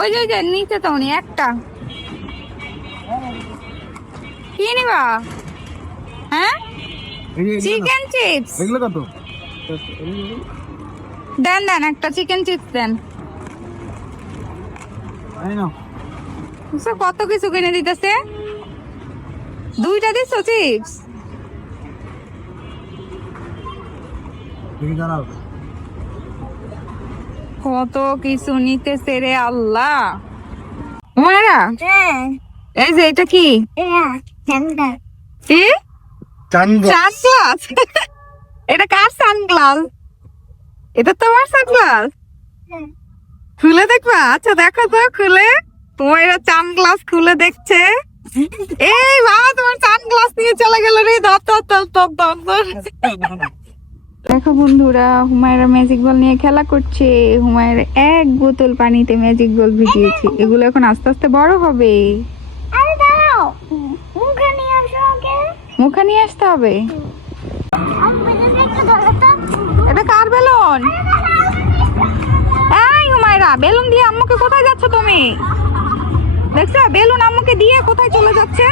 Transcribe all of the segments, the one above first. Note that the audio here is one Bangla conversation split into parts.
ওই যে নিচে তো উনি একটা কি নিবা? হ্যাঁ, চিকেন চিপস এগুলো কত? দেন দেন, একটা চিকেন চিপস দেন। কত কিছু কিনে দিতেছে, দুইটা দিচ্ছ চিপস। কত কিছু নিতেছে রে আল্লাহ। হুমায়রা, এই যে এটা কি? কি সানগ্লাস? এটা কার সানগ্লাস? এটা তোমার সানগ্লাস? খুলে দেখবা? আচ্ছা দেখো তো খুলে। তোমার এটা সানগ্লাস খুলে দেখছে। এই বাবা, তোমার সানগ্লাস নিয়ে চলে গেল রে। দেখো বন্ধুরা, হুমায়রা ম্যাজিক বল নিয়ে খেলা করছে। হুমায়রা এক বোতল পানিতে ম্যাজিক বল ভিজিয়েছে, এগুলো এখন আস্তে আস্তে বড় হবে। মুখে নিয়ে আসতে হবে। এটা কার বেলুন? এই হুমায়রা, বেলুন দিয়ে আম্মুকে কোথায় যাচ্ছ তুমি? দেখছো বেলুন আম্মুকে দিয়ে কোথায় চলে যাচ্ছে?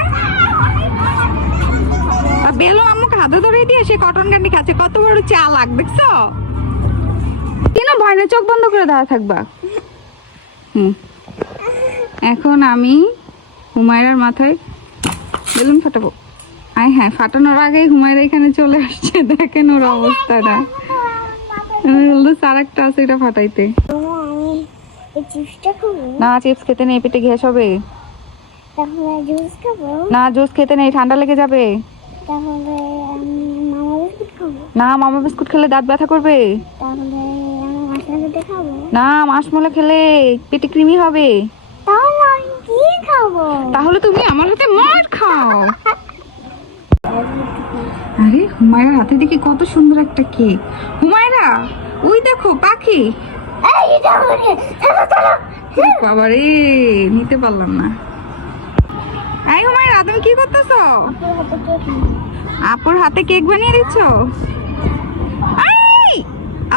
বেলুন আম্মুকে হাতে ধরে দিয়ে সে কটন ক্যান্ডি খাচ্ছে। কত বড় চালাক দেখছো? কেন ভয় না, চোখ বন্ধ করে দাঁড়া থাকবা। এখন আমি হুমায়রার মাথায় বেলুন ফাটাবো। আয় হ্যাঁ, ফাটানোর আগেই হুমায়রা এখানে চলে আসছে। দেখেন ওর অবস্থাটা। আমি বলতো আর একটা আছে, এটা ফাটাইতে না। চিপস খেতে নেই, পেটে গ্যাস হবে। না জুস খেতে নেই, ঠান্ডা লেগে যাবে। না মামা বিস্কুট খেলে দাঁত ব্যথা করবে। না মাসমলে খেলে পেটে কৃমি হবে। তাহলে তুমি আমার হাতে মার খাও। আরে হুমায়রার হাতে দেখি কত সুন্দর একটা কেক। হুমায়রা, ওই দেখো পাখি। বাবা রে, নিতে পারলাম না। এই হুমায়রা, তুমি কি করতেছো? আপুর হাতে কেক বানিয়ে দিচ্ছ?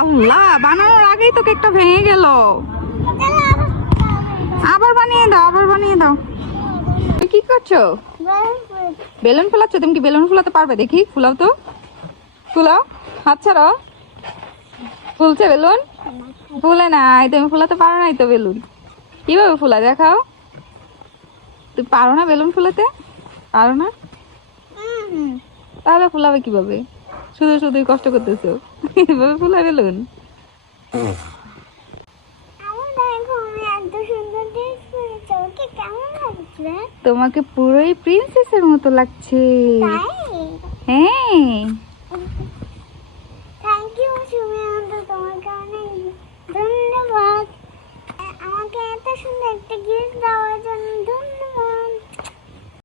আল্লাহ, বানানোর আগেই তো কেকটা ভেঙে গেল। আবার বানিয়ে দাও, আবার বানিয়ে দাও। তুমি কি করছো? বেলুন ফুলাচ্ছ? তুমি কি বেলুন ফুলাতে পারবে? দেখি ফুলাও তো, ফুলাও। হাত ছাড়ো। ফুলছে বেলুন? ফুলে নাই। তুমি ফুলাতে পারো নাই তো বেলুন। কিভাবে ফুলা দেখাও। তুমি পারো না বেলুন ফুলাতে? পারো না? তাহলে ফুলাবে কিভাবে? শুধু শুধুই কষ্ট করতেছো। এভাবে ফুলা বেলুন? তোমাকে পুরোই প্রিন্সেসের মতো লাগছে। হ্যাঁ।